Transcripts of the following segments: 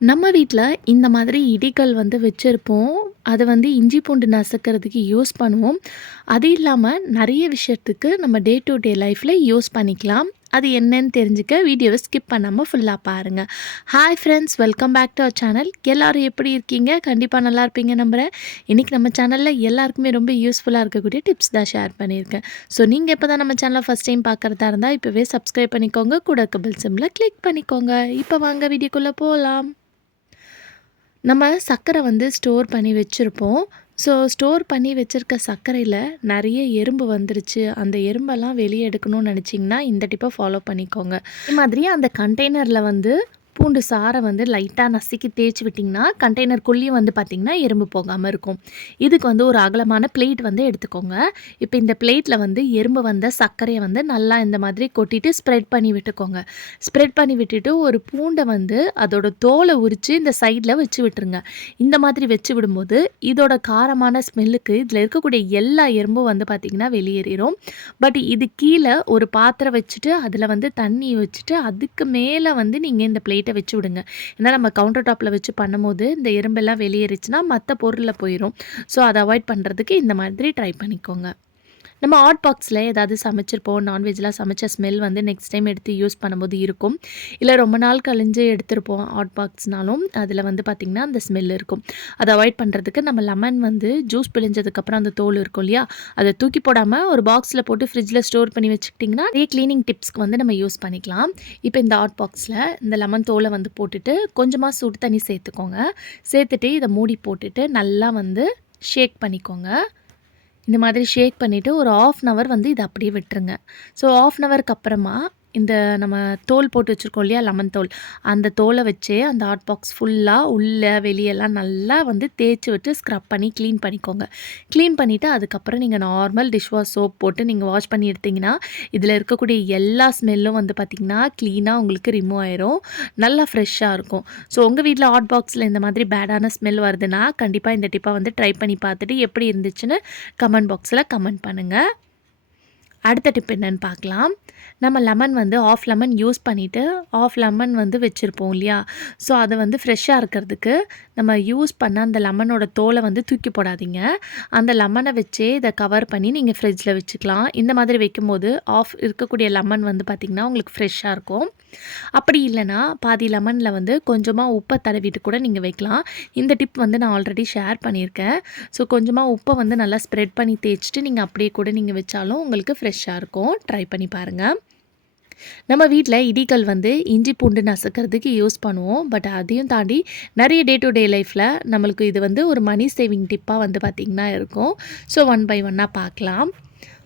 நம்ம வீட்ல இந்த மாதிரி இடிகள் வந்து வச்சிருப்போம். அத வந்து இஞ்சி பூண்டு நசுக்கிறதுக்கு யூஸ் பண்ணுவோம். அது இல்லாம நெறைய விஷயத்துக்கு நம்ம டே டு டே லைஃப்ல யூஸ் பண்ணிக்கலாம். அது என்னன்னு தெரிஞ்சுக்க வீடியோவ ஸ்கிப் பண்ணாம ஃபுல்லா பாருங்க. Hi friends, welcome back to our channel. எல்லாரும் எப்படி இருக்கீங்க? கண்டிப்பா நல்லா இருப்பீங்க நம்புறேன். இன்னைக்கு நம்ம சேனல்ல எல்லாருக்குமே ரொம்ப யூஸ்ஃபுல்லா இருக்கக்கூடிய டிப்ஸ் தான் ஷேர் பண்ணியிருக்கேன். ஸோ நீங்க இப்ப தான் நம்ம சேனல ஃபர்ஸ்ட் டைம் பார்க்குறதா இருந்தா இப்பவே சப்ஸ்கிரைப் பண்ணிக்கோங்க. கூட இருக்க பெல் சிம்பல கிளிக் பண்ணிக்கோங்க. இப்ப வாங்க வீடியோக்குள்ள போலாம். நம்ம சர்க்கரை வந்து ஸ்டோர் பண்ணி வச்சுருப்போம். ஸோ ஸ்டோர் பண்ணி வச்சுருக்க சர்க்கரையில நெறைய எறும்பு வந்துருச்சு. அந்த எறும்பெல்லாம் வெளிய எடுக்கணும்னு நெனச்சிங்கன்னா, இந்த டிப்ப ஃபாலோ பண்ணிக்கோங்க. அதே மாதிரி அந்த கண்டெய்னர்ல வந்து பூண்டு சாறை வந்து லைட்டா நசுக்கி தேய்ச்சி விட்டிங்கன்னா, கண்டெய்னருக்குள்ளேயும் வந்து பார்த்திங்கன்னா, எறும்பு போகாம இருக்கும். இதுக்கு வந்து ஒரு அகலமான பிளேட் வந்து எடுத்துக்கோங்க. இப்போ இந்த பிளேட்ல வந்து எறும்பு வந்த சர்க்கரைய வந்து நல்லா இந்த மாதிரி கொட்டிட்டு ஸ்ப்ரெட் பண்ணி விட்டுக்கோங்க. ஸ்ப்ரெட் பண்ணி விட்டுட்டு ஒரு பூண்ட வந்து அதோட தோல உரிச்சு இந்த சைட்ல வச்சு விட்டுருங்க. இந்த மாதிரி வச்சு விடும்போது, இதோட காரமான ஸ்மெல்லுக்கு இதில இருக்கக்கூடிய எல்லா எறும்பும் வந்து பார்த்திங்கன்னா வெளியேறிரும். பட் இது கீழ ஒரு பாத்திரம் வச்சுட்டு, அதில வந்து தண்ணி வச்சுட்டு, அதுக்கு மேல வந்து நீங்க இந்த பிளேட்ட வச்சு விடுங்க. ஏன்னா நம்ம கவுண்டர் டாப்ல வச்சு பண்ணும்போது, இந்த எறும்பெல்லாம் வெளியேறிச்சுன்னா மத்த பொருள்ல போயிரும். ஸோ அத அவாய்ட் பண்றதுக்கு இந்த மாதிரி ட்ரை பண்ணிக்கோங்க. நம்ம ஹாட் பாக்ஸில் ஏதாவது சமைச்சிருப்போம். நான்வெஜ்லாம் சமைச்ச ஸ்மெல் வந்து நெக்ஸ்ட் டைம் எடுத்து யூஸ் பண்ணும்போது இருக்கும். இல்ல ரொம்ப நாள் கழிஞ்சு எடுத்திருப்போம் ஹாட் பாக்ஸ்னாலும், அதில வந்து பார்த்திங்கன்னா, அந்த ஸ்மெல் இருக்கும். அத அவாய்ட் பண்ணுறதுக்கு நம்ம லெமன் வந்து ஜூஸ் பிழிஞ்சதுக்கப்புறம் அந்த தோல் இருக்கும் இல்லையா? அத தூக்கி போடாம ஒரு பாக்ஸில போட்டு ஃப்ரிட்ஜில ஸ்டோர் பண்ணி வச்சுக்கிட்டிங்கன்னா, நிறைய கிளீனிங் டிப்ஸ்க்கு வந்து நம்ம யூஸ் பண்ணிக்கலாம். இப்போ இந்த ஹாட் பாக்ஸில இந்த லெமன் தோல வந்து போட்டுட்டு, கொஞ்சமா சுடு தண்ணி சேர்த்துக்கோங்க. சேர்த்துட்டு இத மூடி போட்டுட்டு நல்லா வந்து ஷேக் பண்ணிக்கோங்க. இந்த மாதிரி ஷேக் பண்ணிவிட்டு ஒரு 1/2 அன் ஹவர் வந்து இத அப்படியே விட்டுருங்க. ஸோ 1/2 அன் ஹவருக்கு அப்புறமா இந்த நம்ம தோல் போட்டு வச்சுருக்கோம் இல்லையா? லெமன் தோல். அந்த தோல வச்சே அந்த ஹாட் பாக்ஸ் ஃபுல்லா உள்ள, வெளியெல்லாம் நல்லா வந்து தேய்ச்சு விட்டு ஸ்க்ரப் பண்ணி க்ளீன் பண்ணிக்கோங்க. க்ளீன் பண்ணிவிட்டு அதுக்கப்புறம் நீங்க நார்மல் டிஷ் வாஷ் சோப் போட்டு நீங்க வாஷ் பண்ணி எடுத்தீங்கன்னா, இதில இருக்கக்கூடிய எல்லா ஸ்மெல்லும் வந்து பார்த்திங்கன்னா, க்ளீனா உங்களுக்கு ரிமூவ் ஆயிரும். நல்லா ஃப்ரெஷ்ஷா இருக்கும். ஸோ உங்க வீட்ல ஹாட் பாக்ஸில இந்த மாதிரி பேடான ஸ்மெல் வருதுன்னா, கண்டிப்பா இந்த டிப்ப வந்து ட்ரை பண்ணி பார்த்துட்டு எப்படி இருந்துச்சுன்னு கமெண்ட் பாக்ஸில கமெண்ட் பண்ணுங்க. அடுத்த டிப் என்னன்னு பார்க்கலாம். நம்ம லெமன் வந்து 1/2 லெமன் யூஸ் பண்ணிவிட்டு, 1/2 லெமன் வந்து வச்சுருப்போம் இல்லையா? ஸோ அத வந்து ஃப்ரெஷ்ஷா இருக்கிறதுக்கு நம்ம யூஸ் பண்ண அந்த லெமனோட தோல வந்து தூக்கி போடாதீங்க. அந்த லெமன வச்சே இத கவர் பண்ணி நீங்க ஃப்ரிட்ஜில வச்சுக்கலாம். இந்த மாதிரி வைக்கும்போது இருக்கக்கூடிய லெமன் வந்து பார்த்திங்கன்னா, உங்களுக்கு ஃப்ரெஷ்ஷா இருக்கும். அப்படி இல்லன்னா, பாதி லெமன்ல வந்து கொஞ்சமா உப்ப தடவிட்டு கூட நீங்க வைக்கலாம். இந்த டிப் வந்து நான் ஆல்ரெடி ஷேர் பண்ணியிருக்கேன். ஸோ கொஞ்சமா உப்ப வந்து நல்லா ஸ்ப்ரெட் பண்ணி தேய்ச்சுட்டு நீங்க அப்படியே கூட நீங்க வச்சாலும் உங்களுக்கு ஃப்ரெஷ்ஷா இருக்கும். ட்ரை பண்ணி பாருங்க. நம்ம வீட்ல இடிகள் வந்து இஞ்சி பூண்டு நசுக்கிறதுக்கு யூஸ் பண்ணுவோம். பட் அதையும் தாண்டி நிறைய டே டு டே லைஃப்ல நம்மளுக்கு இது வந்து ஒரு மணி சேவிங் டிப்பா வந்து பார்த்திங்கன்னா இருக்கும். ஸோ ஒன் பை ஒன்னா பார்க்கலாம்.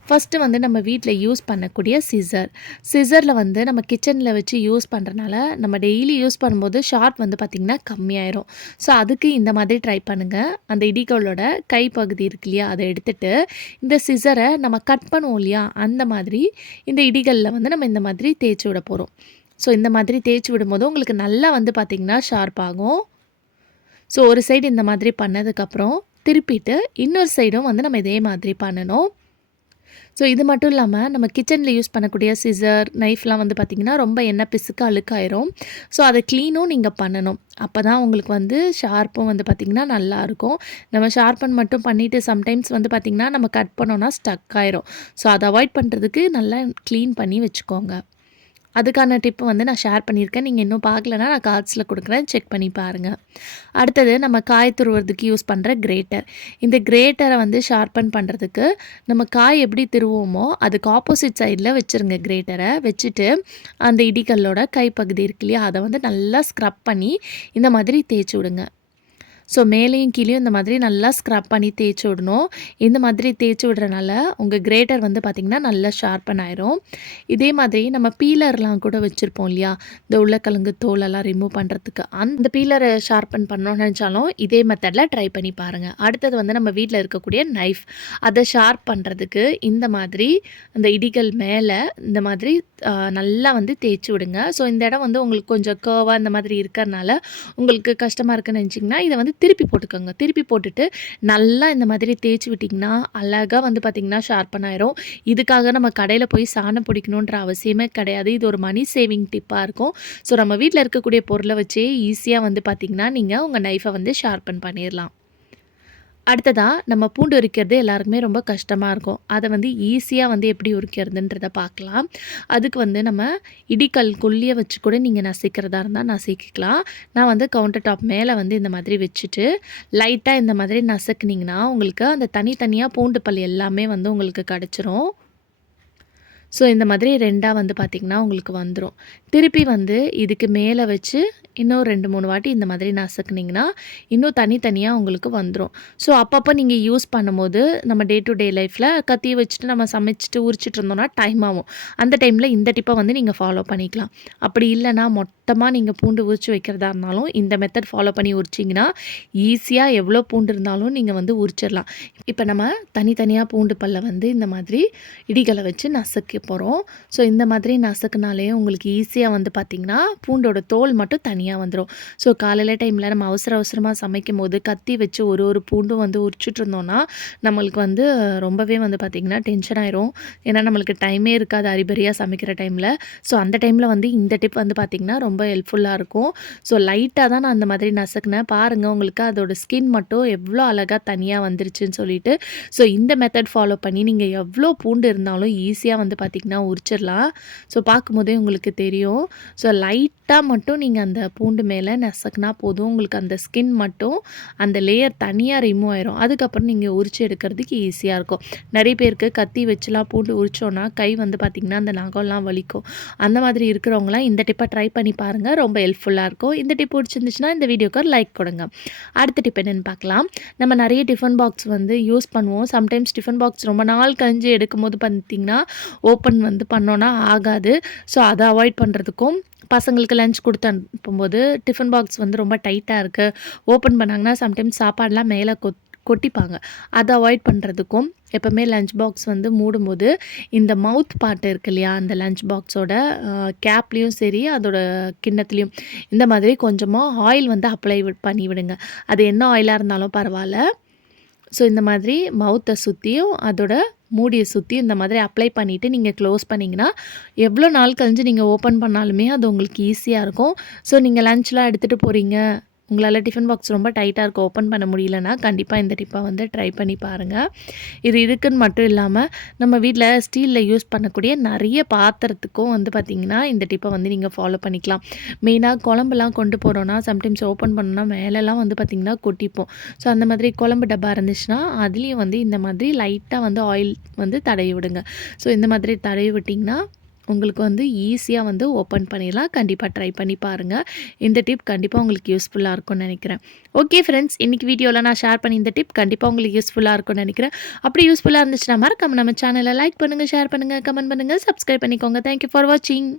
ஃபஸ்ட்டு வந்து நம்ம வீட்ல யூஸ் பண்ணக்கூடிய சிசர். சிசரில் வந்து நம்ம கிச்சனில் வச்சு யூஸ் பண்ணுறனால, நம்ம டெய்லி யூஸ் பண்ணும்போது ஷார்ப் வந்து பார்த்திங்கன்னா கம்மியாயிரும். ஸோ அதுக்கு இந்த மாதிரி ட்ரை பண்ணுங்கள். அந்த இடிகளோட கைப்பகுதி இருக்கு இல்லையா? அதை எடுத்துட்டு, இந்த சிசரை நம்ம கட் பண்ணுவோம் இல்லையா? அந்த மாதிரி இந்த இடிகளில் வந்து நம்ம இந்த மாதிரி தேய்ச்சி விட போகிறோம். ஸோ இந்த மாதிரி தேய்ச்சி விடும்போது உங்களுக்கு நல்லா வந்து பார்த்திங்கன்னா ஷார்ப் ஆகும். ஸோ ஒரு சைடு இந்த மாதிரி பண்ணதுக்கப்புறம், திருப்பிட்டு இன்னொரு சைடும் வந்து நம்ம இதே மாதிரி பண்ணணும். ஸோ இது மட்டும் இல்லாமல் நம்ம கிச்சனில் யூஸ் பண்ணக்கூடிய சிசர், நைஃப்லாம் வந்து பார்த்திங்கன்னா ரொம்ப எண்ணெய் பிசுக்கு அழுக்காயிரும். ஸோ அதை க்ளீனும் நீங்கள் பண்ணணும். அப்போ தான் உங்களுக்கு வந்து ஷார்ப்பும் வந்து பார்த்திங்கன்னா நல்லாயிருக்கும். நம்ம ஷார்ப்பன் மட்டும் பண்ணிவிட்டு சம்டைம்ஸ் வந்து பார்த்திங்கன்னா நம்ம கட் பண்ணோன்னா ஸ்டக் ஆயிரும். ஸோ அதை அவாய்ட் பண்ணுறதுக்கு நல்லா க்ளீன் பண்ணி வச்சுக்கோங்க. அதுக்கான டிப் வந்து நான் ஷேர் பண்ணியிருக்கேன். நீங்கள் இன்னும் பார்க்கலன்னா நான் கார்ட்ஸில் கொடுக்குறேன். செக் பண்ணி பாருங்கள். அடுத்தது நம்ம காய் துருவுறதுக்கு யூஸ் பண்ணுற கிரேட்டர். இந்த கிரேட்டரை வந்து ஷார்ப்பன் பண்ணுறதுக்கு நம்ம காய் எப்படி திருவுவோமோ அதுக்கு ஆப்போசிட் சைடில் வச்சுருங்க கிரேட்டரை. வச்சுட்டு அந்த இடிகல்லோட கைப்பகுதி இருக்கு இல்லையா? அதை வந்து நல்லா ஸ்க்ரப் பண்ணி இந்த மாதிரி தேய்ச்சி விடுங்க. ஸோ மேலேயும் கீழேயும் இந்த மாதிரி நல்லா ஸ்க்ரப் பண்ணி தேய்ச்சி விடணும். இந்த மாதிரி தேய்ச்சி விடுறனால உங்கள் கிரேட்டர் வந்து பார்த்திங்கன்னா நல்லா ஷார்ப்பன் ஆயிரும். இதே மாதிரி நம்ம பீலர்லாம் கூட வச்சுருப்போம் இல்லையா? இந்த உருளைக்கிழங்கு தோலெல்லாம் ரிமூவ் பண்ணுறதுக்கு அந்த பீலரை ஷார்ப்பன் பண்ணணும்னு நினச்சாலும் இதே மெத்தடில் ட்ரை பண்ணி பாருங்கள். அடுத்தது வந்து நம்ம வீட்டில் இருக்கக்கூடிய நைஃப். அதை ஷார்ப் பண்ணுறதுக்கு இந்த மாதிரி அந்த இடிகள் மேலே இந்த மாதிரி நல்லா வந்து தேய்ச்சி விடுங்க. ஸோ இந்த இடம் வந்து உங்களுக்கு கொஞ்சம் கர்வாக இந்த மாதிரி இருக்கிறனால உங்களுக்கு கஷ்டமாக இருக்குன்னு நினச்சிங்கன்னா இதை வந்து திருப்பி போட்டுக்கோங்க. திருப்பி போட்டுட்டு நல்லா இந்த மாதிரி தேய்ச்சி விட்டிங்கன்னா, அழகா வந்து பார்த்திங்கன்னா ஷார்ப்பன் ஆயிரும். இதுக்காக நம்ம கடையில போய் சாணம் பிடிக்கணுன்ற அவசியமே கிடையாது. இது ஒரு மணி சேவிங் டிப்பா இருக்கும். ஸோ நம்ம வீட்ல இருக்கக்கூடிய பொருள வச்சே ஈஸியா வந்து பார்த்திங்கன்னா, நீங்க உங்க நைஃப வந்து ஷார்ப்பன் பண்ணிரலாம். அடுத்ததா நம்ம பூண்டு உரிக்கிறது எல்லாருக்குமே ரொம்ப கஷ்டமா இருக்கும். அத வந்து ஈஸியா வந்து எப்படி உரிக்கிறதுன்றத பார்க்கலாம். அதுக்கு வந்து நம்ம இடிக்கல் கொள்ளிய வச்சு கூட நீங்க நசிக்கிறதா இருந்தா நசிக்கிக்கலாம். நான் வந்து கவுண்டர் டாப் மேல வந்து இந்த மாதிரி வச்சுட்டு, லைட்டா இந்த மாதிரி நசுக்குனீங்கன்னா, உங்களுக்கு அந்த தனித்தனியா பூண்டு பல் எல்லாமே வந்து உங்களுக்கு கெடைச்சிரும். ஸோ இந்த மாதிரி 2ஆ வந்து பார்த்திங்கன்னா உங்களுக்கு வந்துரும். திருப்பி வந்து இதுக்கு மேலே வச்சு இன்னும் 2, 3 வாட்டி இந்த மாதிரி நசுக்குனிங்கன்னா, இன்னும் தனித்தனியா உங்களுக்கு வந்துரும். ஸோ அப்பப்போ நீங்கள் யூஸ் பண்ணும்போது நம்ம டே டு டே லைஃப்பில் கத்திய வச்சுட்டு நம்ம சமைச்சிட்டு உரிச்சிட்டு இருந்தோம்னா டைம் ஆகும். அந்த டைமில் இந்த டிப்பை வந்து நீங்கள் ஃபாலோ பண்ணிக்கலாம். அப்படி இல்லைனா மொத்தமாக நீங்கள் பூண்டு உரிச்சு வைக்கிறதா இருந்தாலும் இந்த மெத்தட் ஃபாலோ பண்ணி உரிச்சிங்கன்னா ஈஸியாக எவ்வளோ பூண்டு இருந்தாலும் நீங்கள் வந்து உரிச்சிடலாம். இப்போ நம்ம தனித்தனியாக பூண்டு பல்ல வந்து இந்த மாதிரி இடிகளை வச்சு நசுக்க போகிறோம். ஸோ இந்த மாதிரி நசுக்குனாலே உங்களுக்கு ஈஸியாக வந்து பார்த்திங்கன்னா பூண்டோட தோல் மட்டும் தனியாக வந்துடும். ஸோ காலையில் டைமில் நம்ம அவசரமாக சமைக்கும் போது கத்தி வச்சு ஒரு பூண்டும் வந்து உரிச்சிட்டு இருந்தோம்னா நம்மளுக்கு வந்து ரொம்பவே வந்து பார்த்திங்கன்னா டென்ஷன் ஆயிரும். ஏன்னா நம்மளுக்கு டைமே இருக்காது அரிபரியாக சமைக்கிற டைமில். ஸோ அந்த டைமில் வந்து இந்த டிப் வந்து பார்த்திங்கன்னா ரொம்ப ஹெல்ப்ஃபுல்லாக இருக்கும். ஸோ லைட்டாக தான் நான் அந்த மாதிரி நசுக்குனேன். பாருங்கள் உங்களுக்கு அதோட ஸ்கின் மட்டும் எவ்வளோ அழகாக தனியாக வந்துருச்சுன்னு சொல்லிட்டு. ஸோ இந்த மெத்தட் ஃபாலோ பண்ணி நீங்கள் எவ்வளோ பூண்டு இருந்தாலும் ஈஸியாக வந்து பார்த்திங்கன்னா உரிச்சிடலாம். ஸோ பார்க்கும்போதே உங்களுக்கு தெரியும். ஸோ லைட்டாக மட்டும் நீங்கள் அந்த பூண்டு மேலே நசுக்குனா போதும். உங்களுக்கு அந்த ஸ்கின் மட்டும் அந்த லேயர் தனியாக ரிமூவ் ஆயிரும். அதுக்கப்புறம் நீங்கள் உரிச்சு எடுக்கிறதுக்கு ஈஸியாக இருக்கும். நிறைய பேருக்கு கத்தி வச்சுலாம் பூண்டு உரிச்சோன்னா கை வந்து பார்த்திங்கன்னா அந்த நகம்லாம் வலிக்கும். அந்த மாதிரி இருக்கிறவங்களாம் இந்த டிப்பை ட்ரை பண்ணி பாருங்கள். ரொம்ப ஹெல்ப்ஃபுல்லாக இருக்கும். இந்த டிப் பிடிச்சிருந்துச்சுன்னா இந்த வீடியோக்கு ஒரு லைக் கொடுங்க. அடுத்த டிப் என்னென்னு பார்க்கலாம். நம்ம நிறைய டிஃபன் பாக்ஸ் வந்து யூஸ் பண்ணுவோம். சம்டைம்ஸ் டிஃபன் பாக்ஸ் ரொம்ப நாள் கழிஞ்சு எடுக்கும்போது பார்த்திங்கன்னா ஓப்பன் வந்து பண்ணோன்னா ஆகாது. ஸோ அதை அவாய்ட் பண்ணுறதுக்கும் பசங்களுக்கு லஞ்ச் கொடுத்து அனுப்பும்போது டிஃபன் பாக்ஸ் வந்து ரொம்ப டைட்டாக இருக்குது, ஓப்பன் பண்ணாங்கன்னா சம்டைம்ஸ் சாப்பாடெலாம் மேலே கொட்டிப்பாங்க. அதை அவாய்ட் பண்ணுறதுக்கும் எப்போவுமே லஞ்ச் பாக்ஸ் வந்து மூடும்போது இந்த மவுத் பார்ட் இருக்கு இல்லையா, அந்த லஞ்ச் பாக்ஸோட கேப்லேயும் சரி அதோட கிண்ணத்துலேயும் இந்த மாதிரி கொஞ்சமாக ஆயில் வந்து அப்ளை பண்ணி விடுங்க. அது என்ன ஆயிலாக இருந்தாலும் பரவாயில்ல. ஸோ இந்த மாதிரி மவுத்தை சுற்றியும் அதோட மூடியை சுற்றி இந்த மாதிரி அப்ளை பண்ணிவிட்டு நீங்கள் க்ளோஸ் பண்ணிங்கன்னா எவ்வளோ நாள் கழிஞ்சு நீங்கள் ஓப்பன் பண்ணாலுமே அது உங்களுக்கு ஈஸியாக இருக்கும். ஸோ நீங்கள் லஞ்ச்லாம் எடுத்துகிட்டு போகிறீங்க, உங்களால் டிஃபன் பாக்ஸ் ரொம்ப டைட்டாக இருக்கும், ஓப்பன் பண்ண முடியலன்னா கண்டிப்பாக இந்த டிப்பை வந்து ட்ரை பண்ணி பாருங்கள். இது இதுக்குன்னு மட்டும் இல்லாமல் நம்ம வீட்டில் ஸ்டீலில் யூஸ் பண்ணக்கூடிய நிறைய பாத்திரத்துக்கும் வந்து பார்த்திங்கன்னா இந்த டிப்பை வந்து நீங்கள் ஃபாலோ பண்ணிக்கலாம். மெயினாக குழம்புலாம் கொண்டு போகிறோன்னா சம்டைம்ஸ் ஓப்பன் பண்ணோன்னா மேலெலாம் வந்து பார்த்திங்கன்னா கொட்டிப்போம். ஸோ அந்த மாதிரி குழம்பு டப்பா இருந்துச்சுன்னா அதுலேயும் வந்து இந்த மாதிரி லைட்டாக வந்து ஆயில் வந்து தடவி விடுங்க. ஸோ இந்த மாதிரி தடவி விட்டிங்கன்னா உங்களுக்கு வந்து ஈஸியாக வந்து ஓப்பன் பண்ணிடலாம். கண்டிப்பாக ட்ரை பண்ணி பாருங்கள். இந்த டிப் கண்டிப்பாக உங்களுக்கு யூஸ்ஃபுல்லாக இருக்கும்னு நினைக்கிறேன். ஓகே ஃப்ரெண்ட்ஸ், இன்றைக்கி வீடியோவில் நான் ஷேர் பண்ணி இந்த டிப் கண்டிப்பாக உங்களுக்கு யூஸ்ஃபுல்லாக இருக்கும்னு நினைக்கிறேன். அப்படி யூஸ்ஃபுல்லாக இருந்துச்சுன்னா மறக்காம நம்ம சேனலை லைக் பண்ணுங்கள், ஷேர் பண்ணுங்கள், கமெண்ட் பண்ணுங்கள், சப்ஸ்கிரைப் பண்ணிக்கோங்க. தேங்க்யூ ஃபார் வாட்சிங்.